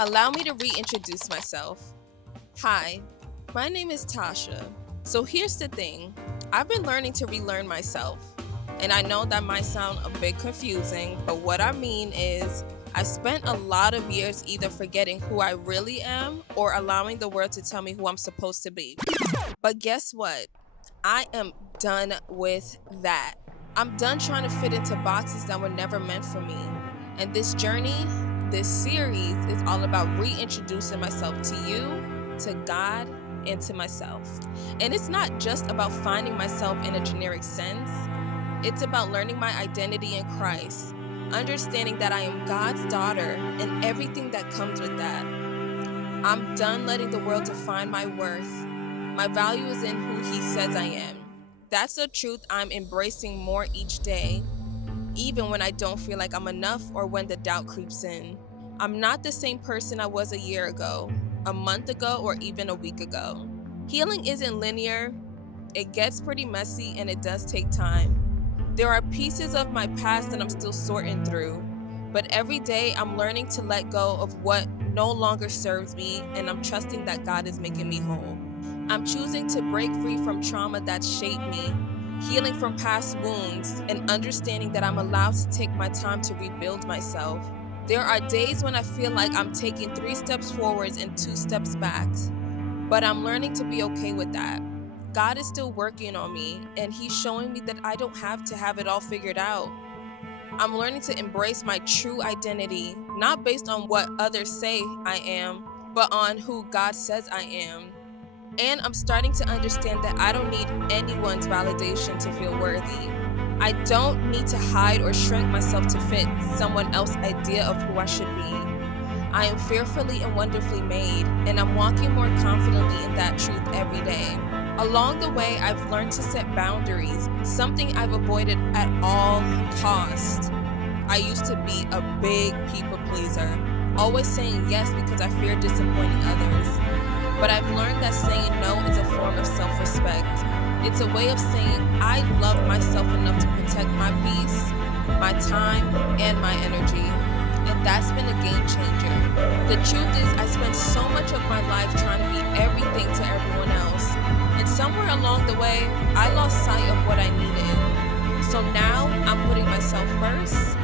Allow me to reintroduce myself. Hi, my name is Tasha. So here's the thing, I've been learning to relearn myself. And I know that might sound a bit confusing, but what I mean is, I spent a lot of years either forgetting who I really am or allowing the world to tell me who I'm supposed to be. But guess what? I am done with that. I'm done trying to fit into boxes that were never meant for me. And this journey, this series is all about reintroducing myself to you, to God, and to myself. And it's not just about finding myself in a generic sense, it's about learning my identity in Christ, understanding that I am God's daughter and everything that comes with that. I'm done letting the world define my worth. My value is in who He says I am. That's the truth I'm embracing more each day, even when I don't feel like I'm enough or when the doubt creeps in. I'm not the same person I was a year ago, a month ago, or even a week ago. Healing isn't linear, it gets pretty messy and it does take time. There are pieces of my past that I'm still sorting through, but every day I'm learning to let go of what no longer serves me, and I'm trusting that God is making me whole. I'm choosing to break free from trauma that shaped me, healing from past wounds, and understanding that I'm allowed to take my time to rebuild myself. There are days when I feel like I'm taking 3 steps forwards and 2 steps back, but I'm learning to be okay with that. God is still working on me, and He's showing me that I don't have to have it all figured out. I'm learning to embrace my true identity, not based on what others say I am, but on who God says I am. And I'm starting to understand that I don't need anyone's validation to feel worthy. I don't need to hide or shrink myself to fit someone else's idea of who I should be. I am fearfully and wonderfully made, and I'm walking more confidently in that truth every day. Along the way, I've learned to set boundaries, something I've avoided at all costs. I used to be a big people pleaser, always saying yes because I feared disappointing others. But I've learned that saying no is a form of self-respect. It's a way of saying I love myself enough to protect my peace, my time, and my energy. And that's been a game changer. The truth is, I spent so much of my life trying to be everything to everyone else. And somewhere along the way, I lost sight of what I needed. So now I'm putting myself first,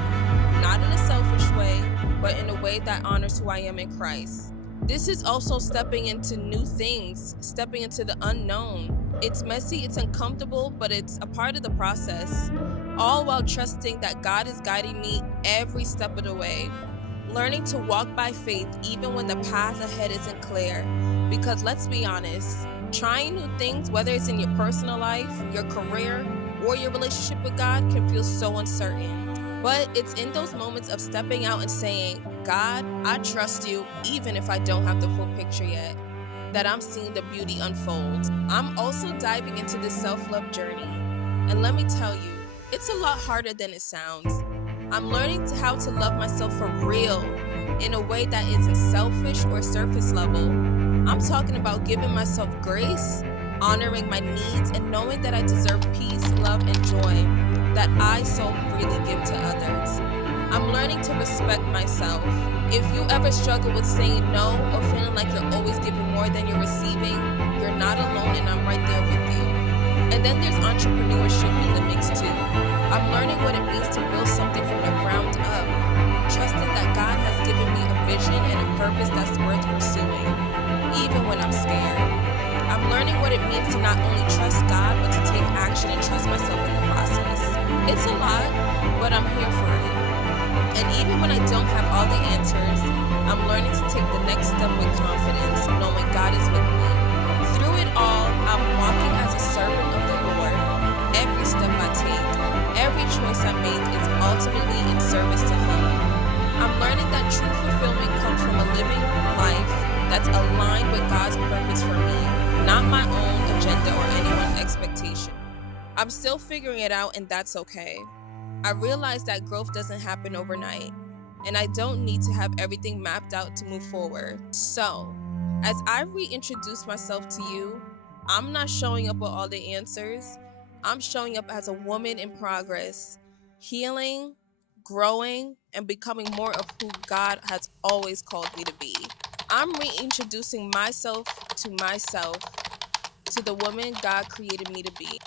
not in a selfish way, but in a way that honors who I am in Christ. This is also stepping into new things, stepping into the unknown. It's messy, it's uncomfortable, but it's a part of the process. All while trusting that God is guiding me every step of the way. Learning to walk by faith even when the path ahead isn't clear. Because let's be honest, trying new things, whether it's in your personal life, your career, or your relationship with God, can feel so uncertain. But it's in those moments of stepping out and saying, God, I trust you even if I don't have the full picture yet, that I'm seeing the beauty unfold. I'm also diving into this self-love journey. And let me tell you, it's a lot harder than it sounds. I'm learning how to love myself for real, in a way that isn't selfish or surface level. I'm talking about giving myself grace, honoring my needs, and knowing that I deserve peace, love, and joy that I so freely give to others. I'm learning to respect myself. If you ever struggle with saying no or feeling like you're always giving more than you're receiving, you're not alone, and I'm right there with you. And then there's entrepreneurship in the mix too. I'm learning what it means to build something from the ground up, trusting that God has given me a vision and a purpose that's worth pursuing, even when I'm scared. I'm learning what it means to not only trust God, but to take action and trust myself in the process. It's a lot, but I'm here for it. And even when I don't have all the answers, I'm learning to take the next step with confidence, knowing God is with me. Through it all, I'm walking as a servant of the Lord. Every step I take, every choice I make is ultimately in service to Him. I'm learning that true fulfillment comes from a living life that's aligned with God's purpose for me, not my own agenda or anyone's expectation. I'm still figuring it out, and that's okay. I realize that growth doesn't happen overnight, and I don't need to have everything mapped out to move forward. So, as I reintroduce myself to you, I'm not showing up with all the answers. I'm showing up as a woman in progress, healing, growing, and becoming more of who God has always called me to be. I'm reintroducing myself, to the woman God created me to be.